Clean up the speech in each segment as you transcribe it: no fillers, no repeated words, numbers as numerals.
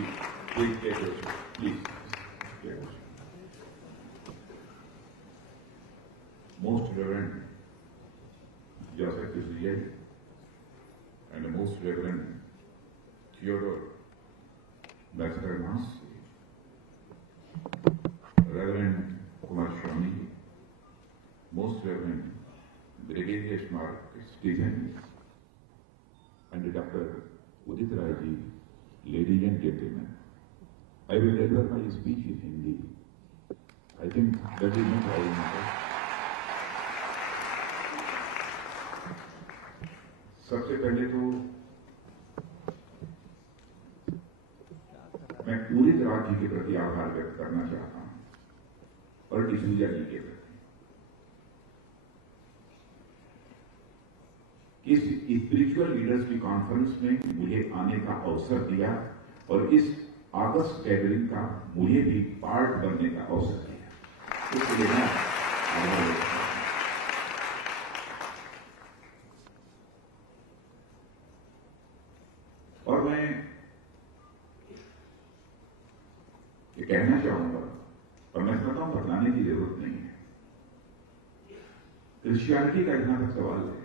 Please take your seat. Please. Take your seat. Most Reverend Joseph Kuzlier and the Most Reverend Theodore Mastermas, Reverend Kumar Swami, Most Reverend Brigadier Mark Stevens, and Dr. Udit Rai, ladies and gentlemen. I will deliver my speech in Hindi. I think that is not all matter. सबसे पहले तो मैं पूरी राज्य के प्रति आभार व्यक्त करना चाहता हूं और डिसूजा जी के प्रति इस स्पिरिचुअल लीडर्स की कॉन्फ्रेंस में मुझे आने का अवसर दिया और इस ऑगस्ट गैदरिंग का मुझे भी पार्ट बनने का अवसर दिया। इसलिए मैं आभार व्यक्त करता हूं। और मैं ये कहना चाहूंगा और मैं समझता हूं बताने की जरूरत नहीं है। क्रिश्चियनिटी का यहां तक सवाल है,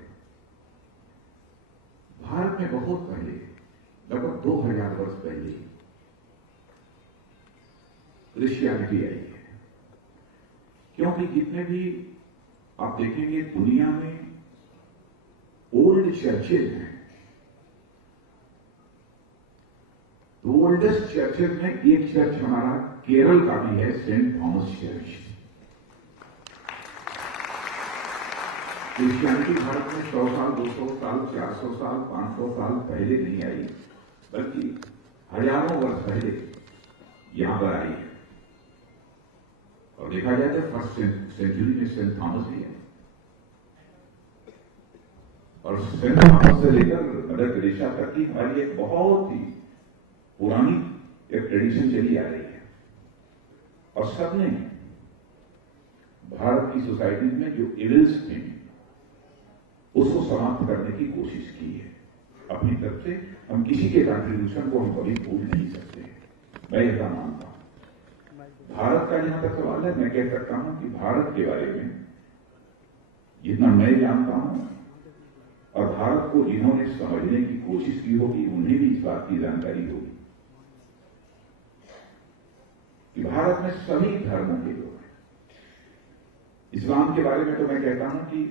भारत में बहुत पहले, लगभग 2000 वर्ष पहले क्रिश्चियनिटी आई है। क्योंकि जितने भी आप देखेंगे दुनिया में ओल्ड चर्चेज हैं, तो ओल्डेस्ट चर्चेज में एक चर्च हमारा केरल का भी है, Saint Thomas church. Christianity Bharat में 100 साल, 200 साल, 400 साल, 500 साल पहले नहीं आई, बल्कि हजारों वर्ष पहले यहां पर आई है। और देखा जाए तो फर्स्ट सेंचुरी में सेंट थॉमस ही है, और सेंट थॉमस से लेकर मदर टेरेसा तक की हमारी एक बहुत ही पुरानी एक ट्रेडिशन चली आ रही है। और सबने भारत की सोसाइटी में जो इविल्स थे उसको समाप्त करने की कोशिश की है अपनी तरफ से। हम किसी के कंट्रीब्यूशन को हम कभी भूल नहीं सकते, मैं ऐसा मानता हूं। भारत का जहां तक सवाल है, मैं कह सकता हूं कि भारत के बारे में जितना मैं जानता हूं और भारत को जिन्होंने समझने की कोशिश की होगी उन्हें भी इस बात की जानकारी होगी कि भारत में सभी धर्मों के लोग हैं। इस्लाम के बारे में तो मैं कहता हूं कि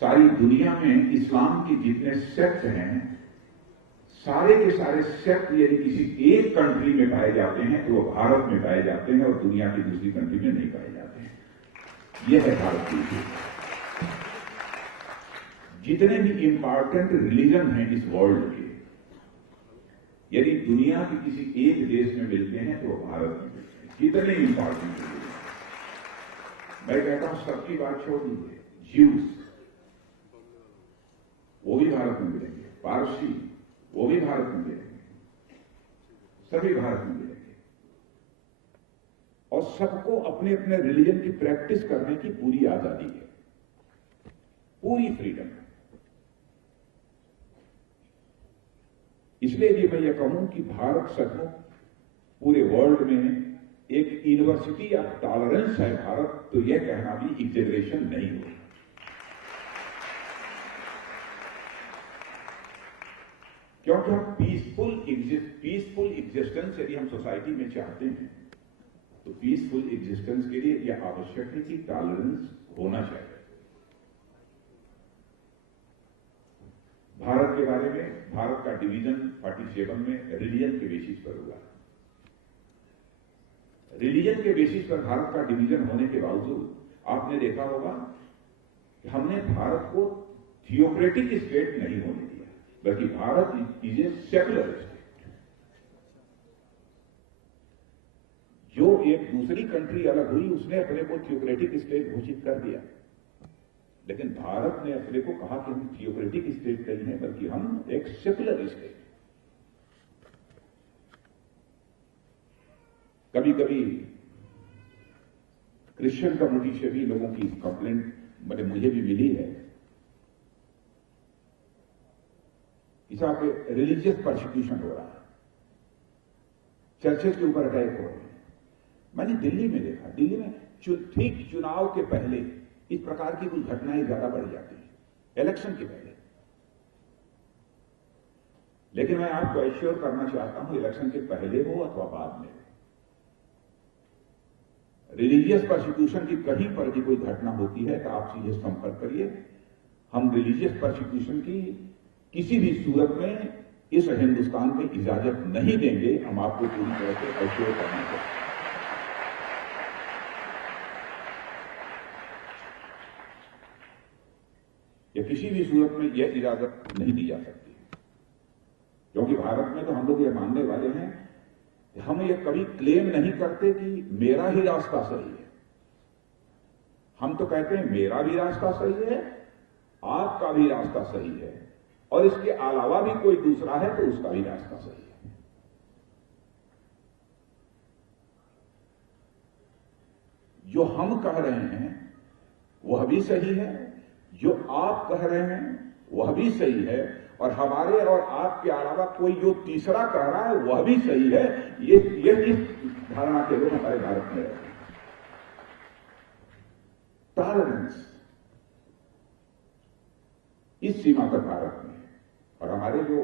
सारी दुनिया में इस्लाम के जितने सेक्ट हैं, सारे के सारे सेक्ट यदि किसी एक कंट्री में पाए जाते हैं तो वो भारत में पाए जाते हैं और दुनिया की दूसरी कंट्री में नहीं पाए जाते हैं। यह है भारत की स्थिति। जितने भी इंपॉर्टेंट रिलीजन हैं इस वर्ल्ड के, यदि दुनिया के किसी एक देश में मिलते हैं तो भारत में मिलते हैं। कितने इंपॉर्टेंट रिलीजन, मैं कहता हूं सबकी बात छोड़ दीजिए, ज्यूस वो भी भारत में मिलेंगे, पारसी वो भी भारत में मिलेंगे, सभी भारत में मिलेंगे। और सबको अपने अपने रिलीजन की प्रैक्टिस करने की पूरी आजादी है, पूरी फ्रीडम है। इसलिए भी मैं ये कहूं कि भारत सचमुच पूरे वर्ल्ड में एक यूनिवर्सिटी ऑफ टॉलरेंस है भारत, तो यह कहना भी एग्जेजरेशन नहीं होगा। क्योंकि हम पीसफुल एग्जिस्टेंस यदि हम सोसाइटी में चाहते हैं तो पीसफुल एग्जिस्टेंस के लिए यह आवश्यक है कि टॉलरेंस होना चाहिए। भारत के बारे में, भारत का डिवीजन 47 में रिलीजन के बेसिस पर हुआ। रिलीजन के बेसिस पर भारत का डिवीजन होने के बावजूद आपने देखा होगा कि हमने भारत को थियोक्रेटिक स्टेट नहीं होने दिया, बल्कि Bharat is a secular state. जो एक दूसरी कंट्री अलग हुई उसने अपने को थियोक्रेटिक स्टेट घोषित कर दिया, लेकिन भारत ने अपने को कहा कि हम थियोक्रेटिक स्टेट नहीं है बल्कि हम एक सेकुलर स्टेट। कभी कभी क्रिश्चियन कम्युनिटी से भी लोगों की कंप्लेंट मुझे भी मिली है कि साहब रिलीजियस परसिक्यूशन हो रहा है। चर्चेस के ऊपर अटैक हो रहे हैं। मैंने दिल्ली में देखा, दिल्ली में ठीक चुनाव के पहले इस प्रकार की कुछ घटनाएं ज्यादा बढ़ जाती हैं, इलेक्शन के पहले। लेकिन मैं आपको एश्योर करना चाहता हूं, इलेक्शन के पहले हो अथवा बाद में, रिलीजियस प्रोसिक्यूशन की कहीं पर भी कोई घटना होती है तो आप सीधे संपर्क करिए। हम रिलीजियस प्रोसिक्यूशन की किसी भी सूरत में इस हिंदुस्तान में इजाजत नहीं देंगे। हम आपको पूरी तरह से एश्योर करना चाहते हैं। या किसी भी सूरत में यह इजाजत नहीं दी जा सकती, क्योंकि भारत में तो हम लोग ये मानने वाले हैं, हम ये कभी क्लेम नहीं करते कि मेरा ही रास्ता सही है। हम तो कहते हैं मेरा भी रास्ता सही है, आपका भी रास्ता सही है, और इसके अलावा भी कोई दूसरा है तो उसका भी रास्ता सही है। जो हम कह रहे हैं वह भी सही है, जो आप कह रहे हैं वह भी सही है, और हमारे और आपके अलावा कोई जो तीसरा कह रहा है वह भी सही है। ये इस धारणा के लोग हमारे भारत में रहते हैं। टॉलरेंस इस सीमा तक भारत में है। और हमारे जो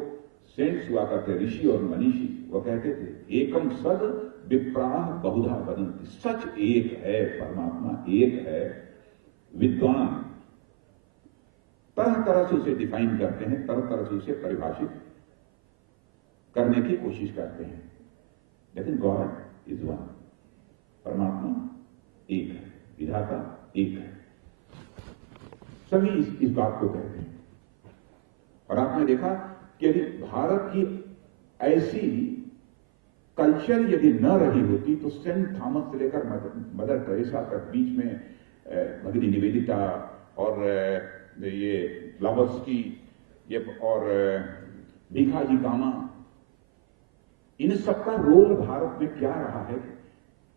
सेंट्स हुआ करते, ऋषि और मनीषी, वो कहते थे एकम सद विप्राह बहुधा वदन्ति। सच एक है, परमात्मा एक है। विद्वान तरह तरह से उसे डिफाइन करते हैं, तरह तरह से उसे परिभाषित करने की कोशिश करते हैं, लेकिन गॉड इज वन। परमात्मा एक है, विधाता एक है। सभी इस बात को कहते हैं। और आपने देखा कि यदि भारत की ऐसी कल्चर यदि न रही होती तो सेंट थॉमस से लेकर मदर टेरेसा तक, बीच में भगिनी निवेदिता और ये ब्लावत्स्की, ये और भिखाजी कामा, इन सबका रोल भारत में क्या रहा है,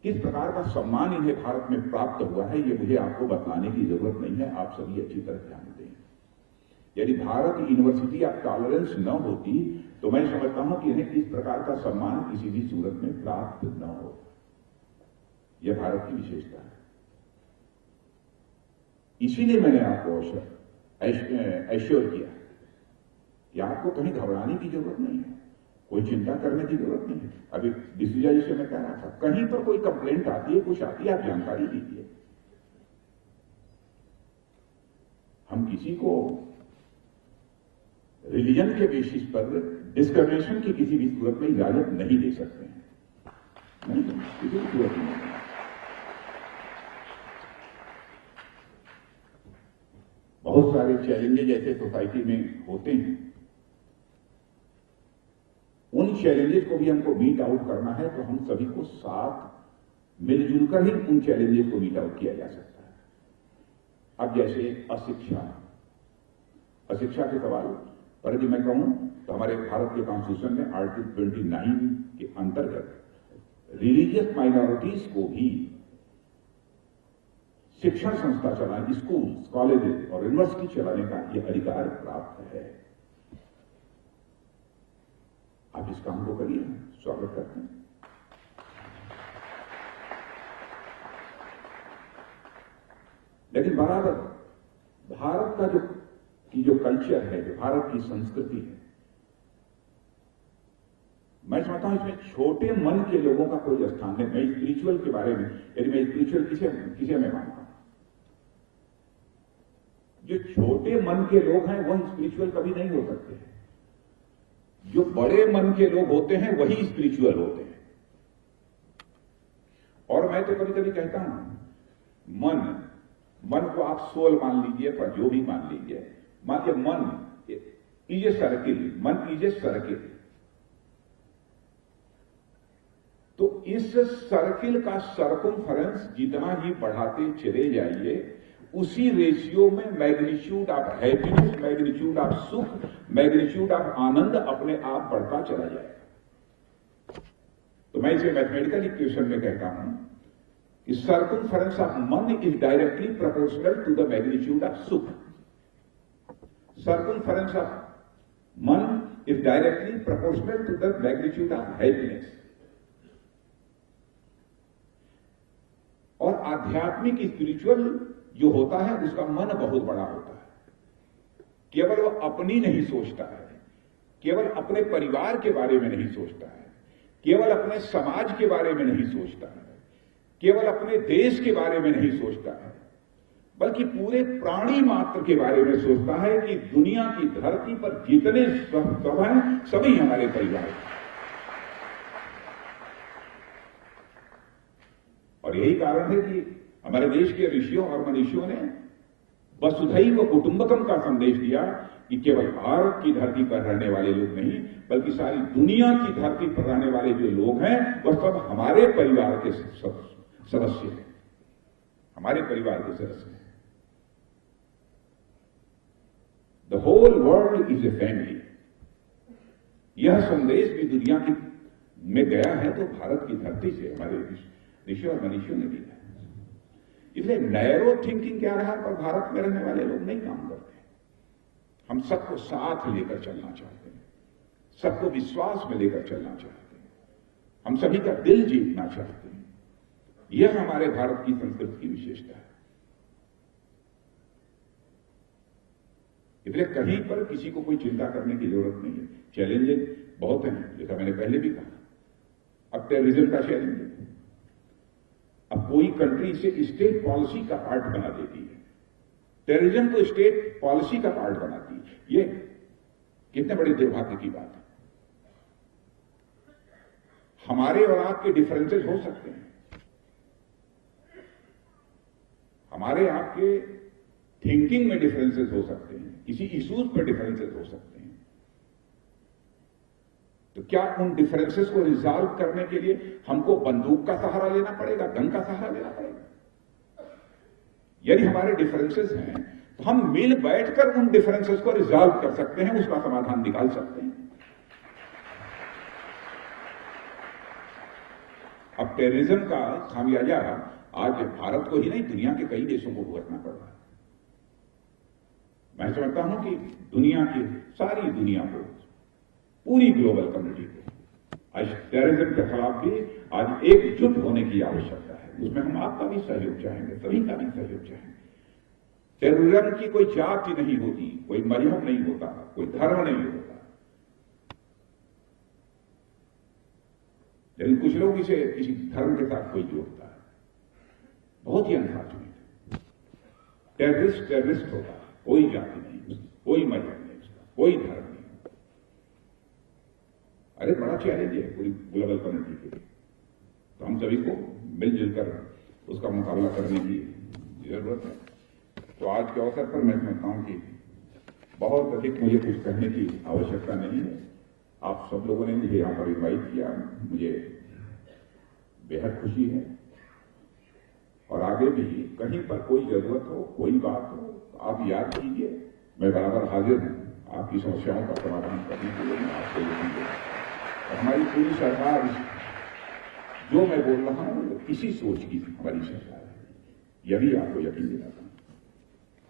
किस प्रकार का सम्मान इन्हें भारत में प्राप्त हुआ है, ये मुझे आपको बताने की जरूरत नहीं है। आप सभी अच्छी तरह जानते हैं। यदि भारत यूनिवर्सिटी ऑफ टॉलरेंस न होती तो मैं समझता हूं कि इन्हें इस प्रकार का सम्मान किसी भी सूरत में प्राप्त न हो। यह भारत की विशेषता है। इसीलिए मैंने आपको एश्योर किया कि आपको कहीं घबराने की जरूरत नहीं है, कोई चिंता करने की जरूरत नहीं है। अभी डिसूजा जी से मैं कह रहा था, कहीं पर कोई कंप्लेंट आती है, कुछ आती है, आप जानकारी दीजिए। हम किसी को रिलीजन के बेसिस पर डिस्क्रिमिनेशन की किसी भी सूरत में इजाजत नहीं दे सकते हैं, नहीं, किसी भी सूरत में नहीं। बहुत सारे चैलेंजेस ऐसे सोसाइटी में होते हैं, उन चैलेंजेस को भी हमको मीट आउट करना है तो हम सभी को साथ मिलजुल कर ही उन चैलेंजेस को मीट आउट किया जा सकता है। अब जैसे अशिक्षा के सवाल पर यदि मैं कहूं तो हमारे भारत के कॉन्स्टिट्यूशन में आर्टिकल 29 के अंतर्गत रिलीजियस माइनॉरिटीज को भी शिक्षण संस्था चलाने, स्कूल, कॉलेजेस और यूनिवर्सिटी चलाने का यह अधिकार प्राप्त है। आप इस काम को करिए, स्वागत करते हैं। लेकिन बराबर भारत का जो कल्चर है, जो भारत की संस्कृति है, मैं समझता हूं इसमें छोटे मन के लोगों का कोई स्थान नहीं। मैं स्पिरिचुअल के बारे में, यदि मैं स्पिरिचुअल किसे मैं मानता हूं, जो छोटे मन के लोग हैं वह स्पिरिचुअल कभी नहीं हो सकते। जो बड़े मन के लोग होते हैं वही स्पिरिचुअल होते हैं। और मैं तो कभी कभी कहता हूं, मन को आप सोल मान लीजिए, पर जो भी मान लीजिए, मानिए मन इज ए सर्किल, मन इज ए सर्किल। तो इस सर्किल का सर्कमफरेंस जितना ही बढ़ाते चले जाइए, उसी रेशियो में magnitude of happiness, magnitude of सुख, मैग्नीट्यूड ऑफ आनंद अपने आप बढ़ता चला जाएगा। तो मैं इसे मैथमेटिकल इक्वेशन में कहता हूं कि सर्कमफरेंस ऑफ मन is directly proportional to the magnitude of सुख। सर्कमफरेंस ऑफ मन is directly proportional to the magnitude of happiness. आध्यात्मिक स्पिरिचुअल जो होता है उसका मन बहुत बड़ा होता है। केवल वो अपनी नहीं सोचता है, केवल अपने परिवार के बारे में नहीं सोचता है, केवल अपने समाज के बारे में नहीं सोचता है, केवल अपने देश के बारे में नहीं सोचता है, बल्कि पूरे प्राणी मात्र के बारे में सोचता है कि दुनिया की धरती पर जितने सब हैं सभी हमारे परिवार हैं। और यही कारण है कि हमारे देश के ऋषियों और मनीषियों ने वसुधैव कुटुंबकम का संदेश दिया कि केवल भारत की धरती पर रहने वाले लोग नहीं, बल्कि सारी दुनिया की धरती पर रहने वाले जो लोग हैं वह सब हमारे परिवार के सदस्य हैं, हमारे परिवार के सदस्य हैं। The whole world is a family. यह संदेश भी दुनिया की में गया है तो भारत की धरती से हमारे ऋषि और मनीषियों ने दिया है। इसलिए नैरो थिंकिंग क्या रहा पर भारत में रहने वाले लोग नहीं काम करते। हम सबको साथ लेकर चलना चाहते हैं, सबको विश्वास में लेकर चलना चाहते हैं, हम सभी का दिल जीतना चाहते हैं। यह हमारे भारत की संस्कृति की विशेषता है। इसलिए कहीं पर किसी को कोई चिंता करने की जरूरत नहीं है। चैलेंजेस बहुत हैं, जैसा मैंने पहले भी कहा। अब टेररिज्म का चैलेंज है। अब कोई कंट्री इसे स्टेट पॉलिसी का पार्ट बना देती है, टेररिज्म को स्टेट पॉलिसी का पार्ट बनाती है। ये कितने बड़े दुर्भाग्य की बात है। हमारे और आपके डिफरेंसेस हो सकते हैं, हमारे आपके थिंकिंग में डिफरेंसेस हो सकते हैं, किसी इश्यूज में डिफरेंसेस हो सकते हैं। तो क्या उन डिफरेंसेस को रिजॉल्व करने के लिए हमको बंदूक का सहारा लेना पड़ेगा, गन का सहारा लेना पड़ेगा? यदि हमारे डिफरेंसेस हैं तो हम मिल बैठकर उन डिफरेंसेस को रिजॉल्व कर सकते हैं, उसका समाधान निकाल सकते हैं। अब टेररिज्म का खामियाजा आज भारत को ही नहीं दुनिया के कई देशों को भुगतना पड़ रहा है। मैं समझता हूं कि दुनिया की सारी दुनिया को, पूरी ग्लोबल कम्युनिटी को आज टेररिज्म के खिलाफ भी आज एकजुट होने की आवश्यकता है। उसमें हम आपका भी सहयोग चाहेंगे, सभी का भी सहयोग चाहेंगे। टेररिज्म की कोई जाति नहीं होती, कोई मजहब नहीं होता, कोई धर्म नहीं होता। लेकिन कुछ लोग इसे किसी धर्म के साथ कोई जोड़ता है, बहुत ही अनफॉर्चुनेट। टेररिस्ट होता है, कोई जाति नहीं, कोई मजहब नहीं, कोई धर्म नहीं। अरे बड़ा चैलेंज है पूरी ग्लोबल कम्युनिटी के लिए। तो हम सभी को मिलजुल कर उसका मुकाबला करने की जरूरत है। तो आज के अवसर पर मैं समझता हूं कि बहुत अधिक मुझे कुछ कहने की आवश्यकता नहीं है। आप सब लोगों ने मुझे यहां पर इनवाइट किया, मुझे बेहद खुशी है। और आगे भी कहीं पर कोई जरूरत हो, कोई बात हो, आप याद कीजिए, मैं बराबर हाजिर हूं आपकी समस्याओं का समाधान करने के लिए। मैं आपसे यकीन देता हूं और हमारी पूरी सरकार, जो मैं बोल रहा हूं इसी सोच की हमारी सरकार है, यही आपको यकीन दिलाता हूं।